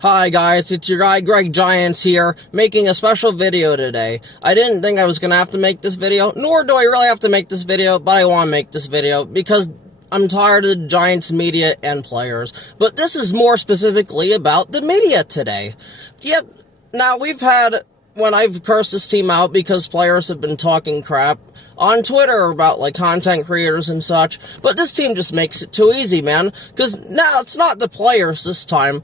Hi guys, it's your guy Greg Giants here, making a special video today. I didn't think I was gonna have to make this video, nor do I really have to make this video, but I want to make this video because I'm tired of the Giants media and players. But this is more specifically about the media today. Yep, now we've had, when I've cursed this team out because players have been talking crap on Twitter about, like, content creators and such, but this team just makes it too easy, man, because now it's not the players this time.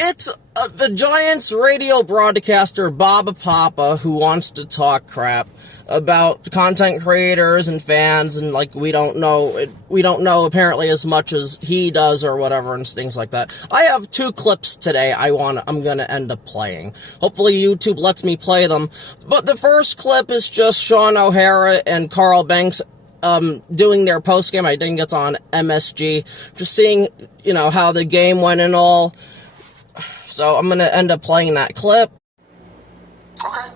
It's the Giants radio broadcaster Bob Papa who wants to talk crap about content creators and fans, and like we don't know apparently as much as he does or whatever and things like that. I have two clips today I'm gonna end up playing. Hopefully YouTube lets me play them. But the first clip is just Shaun O'Hara and Carl Banks doing their post game. I think it's on MSG. Just seeing, you know, how the game went and all. So I'm going to end up playing that clip. Okay.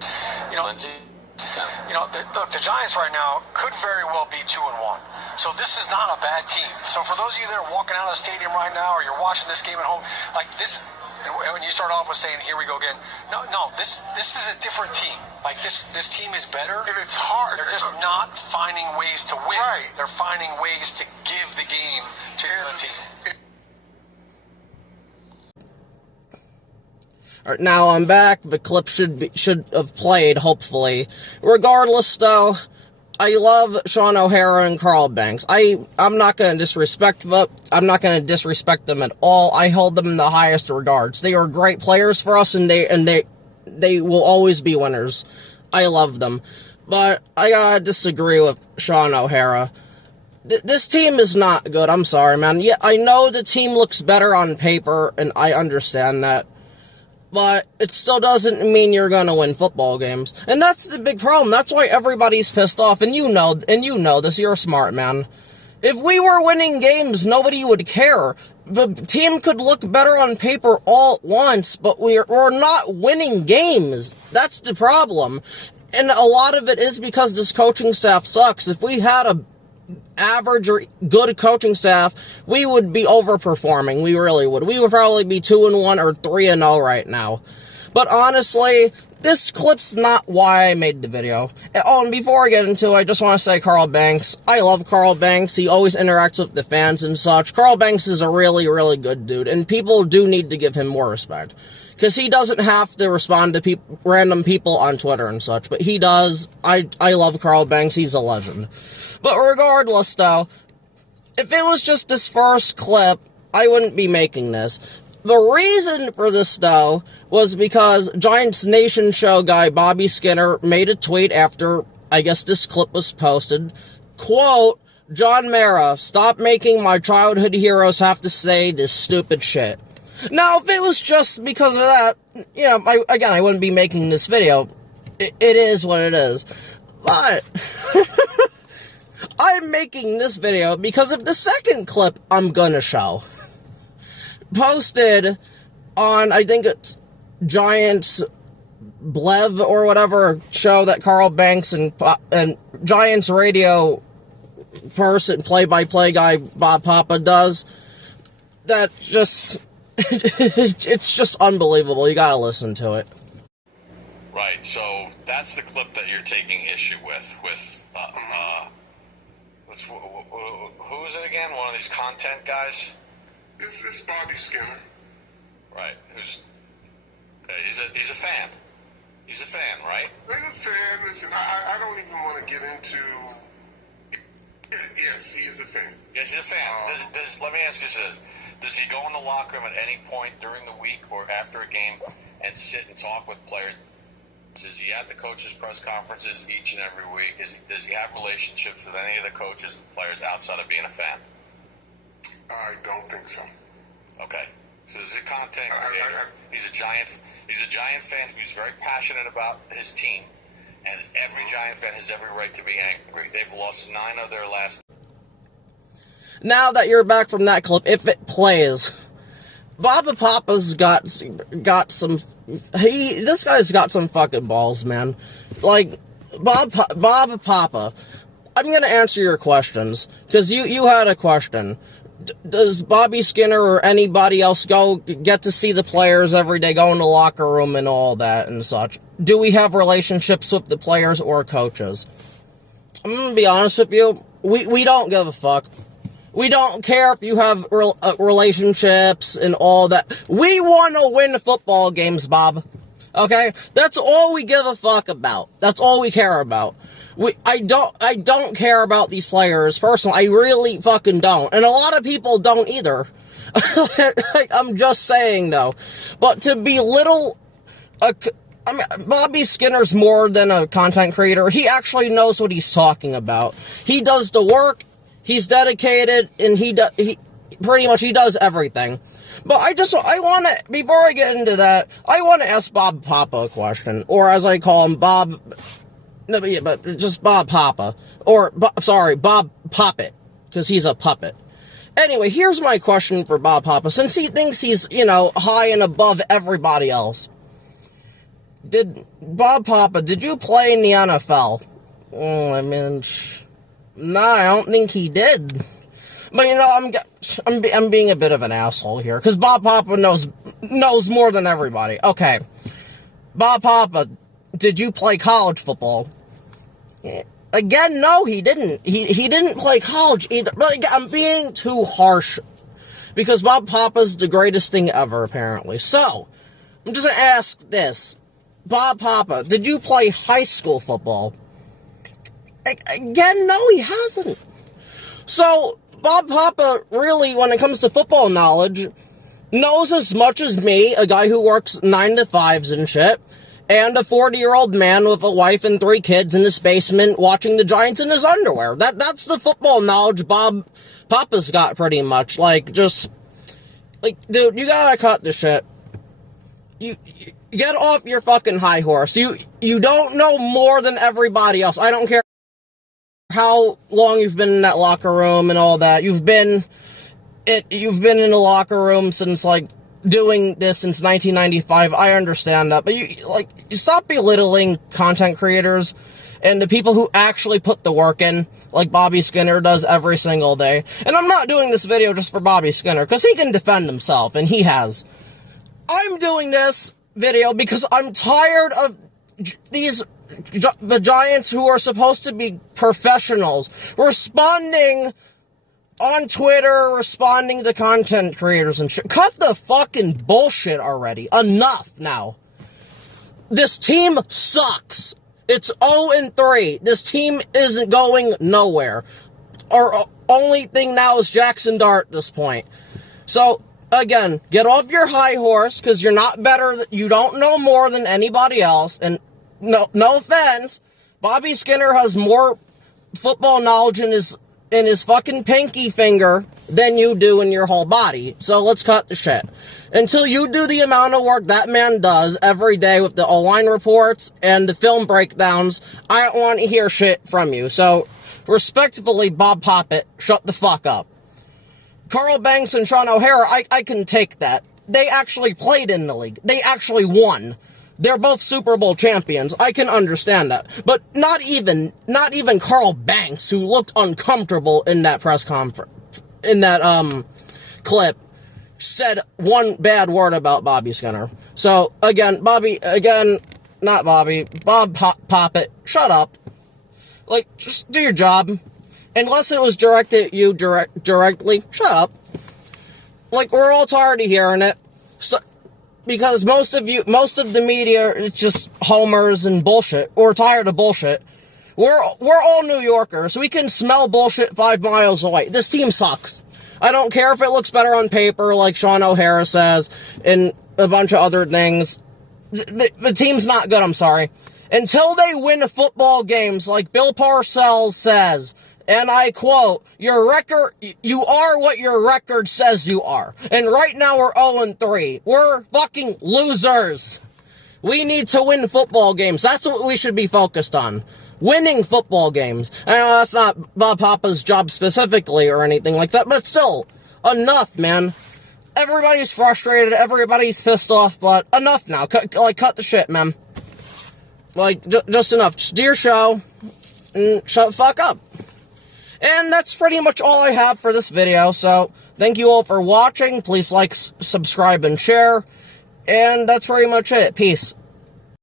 The Giants right now could very well be 2-1. So this is not a bad team. So for those of you that are walking out of the stadium right now, or you're watching this game at home, like this, when you start off with saying, here we go again. No, this is a different team. Like this team is better. And it's hard. They're just not finding ways to win. Right. They're finding ways to give the game to the team. Alright, now I'm back. The clip should have played, hopefully. Regardless, though, I love Shaun O'Hara and Carl Banks. I'm not going to disrespect them. I'm not going to disrespect them at all. I hold them in the highest regards. They are great players for us, and they will always be winners. I love them. But I gotta disagree with Shaun O'Hara. This team is not good. I'm sorry, man. Yeah, I know the team looks better on paper, and I understand that. But it still doesn't mean you're gonna win football games. And that's the big problem. That's why everybody's pissed off. And you know this. You're a smart man. If we were winning games, nobody would care. The team could look better on paper all at once, but we're not winning games. That's the problem. And a lot of it is because this coaching staff sucks. If we had a average or good coaching staff, we would be overperforming. We really would. We would probably be 2-1 or 3-0 right now. But honestly, this clip's not why I made the video. Oh, and before I get into it, I just want to say Carl Banks. I love Carl Banks. He always interacts with the fans and such. Carl Banks is a really, really good dude, and people do need to give him more respect. Because he doesn't have to respond to random people on Twitter and such, but he does. I love Carl Banks. He's a legend. But regardless, though, if it was just this first clip, I wouldn't be making this. The reason for this, though, was because Giants Nation show guy Bobby Skinner made a tweet after, I guess, this clip was posted. Quote, John Mara, stop making my childhood heroes have to say this stupid shit. Now, if it was just because of that, you know, I wouldn't be making this video. It is what it is. But I'm making this video because of the second clip I'm gonna show. Posted on, I think it's Giants Blev or whatever show that Carl Banks and Giants radio person, play-by-play guy Bob Papa does. That just, it's just unbelievable. You gotta listen to it. Right, so that's the clip that you're taking issue with who is it again? One of these content guys? It's Bobby Skinner. Right. He's a fan. He's a fan, right? He's a fan. Listen, I don't even want to get into. Yes, he is a fan. Yes, he's a fan. Let me ask you this: does he go in the locker room at any point during the week or after a game and sit and talk with players? Is he at the coaches' press conferences each and every week? Does he have relationships with any of the coaches and players outside of being a fan? I don't think so. Okay. So this is a content creator. He's a Giant fan who's very passionate about his team. And every Giant fan has every right to be angry. They've lost 9 of their last. Now that you're back from that clip, if it plays, Bob Papa's got some. This guy's got some fucking balls, man. Like, Bob Papa, I'm gonna answer your questions, because you had a question. does Bobby Skinner or anybody else get to see the players every day, go in the locker room and all that and such? Do we have relationships with the players or coaches? I'm gonna be honest with you, we don't give a fuck. We don't care if you have relationships and all that. We want to win football games, Bob. Okay? That's all we give a fuck about. That's all we care about. I don't care about these players personally. I really fucking don't. And a lot of people don't either. I'm just saying, though. But to belittle Bobby Skinner's more than a content creator. He actually knows what he's talking about. He does the work. He's dedicated, and he pretty much does everything. But I want to, before I get into that, I want to ask Bob Papa a question, or as I call him, Bob Papa, or, Bob Poppet, because he's a puppet. Anyway, here's my question for Bob Papa, since he thinks he's, high and above everybody else. Bob Papa, did you play in the NFL? No, I don't think he did. But I'm being a bit of an asshole here, because Bob Papa knows more than everybody. Okay, Bob Papa, did you play college football? Again, no, he didn't. He didn't play college either. But I'm being too harsh, because Bob Papa's the greatest thing ever, apparently. So, I'm just gonna ask this. Bob Papa, did you play high school football? Again, no, he hasn't. So, Bob Papa, really, when it comes to football knowledge, knows as much as me, a guy who works 9 to 5s and shit, and a 40-year-old man with a wife and 3 kids in his basement watching the Giants in his underwear. That's the football knowledge Bob Papa's got, pretty much. Dude, you gotta cut the shit. You get off your fucking high horse. You don't know more than everybody else. I don't care how long you've been in that locker room and all that. You've been in the locker room since, doing this since 1995. I understand that. But you stop belittling content creators and the people who actually put the work in, like Bobby Skinner does every single day. And I'm not doing this video just for Bobby Skinner, because he can defend himself, and he has. I'm doing this video because I'm tired of the Giants, who are supposed to be professionals, responding on Twitter, responding to content creators and shit. Cut the fucking bullshit already. Enough now. This team sucks. It's 0-3. This team isn't going nowhere. Our only thing now is Jackson Dart at this point. So, again, get off your high horse, because you're not better. You don't know more than anybody else. And no offense, Bobby Skinner has more football knowledge in his fucking pinky finger than you do in your whole body. So let's cut the shit. Until you do the amount of work that man does every day with the O-line reports and the film breakdowns, I don't want to hear shit from you. So, respectfully, Bob Poppet, shut the fuck up. Carl Banks and Sean O'Hara, I can take that. They actually played in the league. They actually won. They're both Super Bowl champions. I can understand that. But not even Carl Banks, who looked uncomfortable in that press conference, in that clip, said one bad word about Bobby Skinner. So, again, Bob Poppet, shut up. Just do your job. Unless it was directed at you directly, shut up. We're all tired of hearing it. So, because most of the media, it's just homers and bullshit. We're tired of bullshit. We're all New Yorkers. We can smell bullshit 5 miles away. This team sucks. I don't care if it looks better on paper, like Sean O'Hara says, and a bunch of other things. The team's not good, I'm sorry. Until they win football games, like Bill Parcells says, and I quote, you are what your record says you are. And right now we're 0-3. We're fucking losers. We need to win football games. That's what we should be focused on. Winning football games. I know that's not Bob Papa's job specifically or anything like that, but still, enough, man. Everybody's frustrated, everybody's pissed off, but enough now. Cut the shit, man. Just enough. Just do your show, and shut the fuck up. And that's pretty much all I have for this video, so Thank you all for watching. Please like, subscribe, and share. And that's pretty much it. Peace.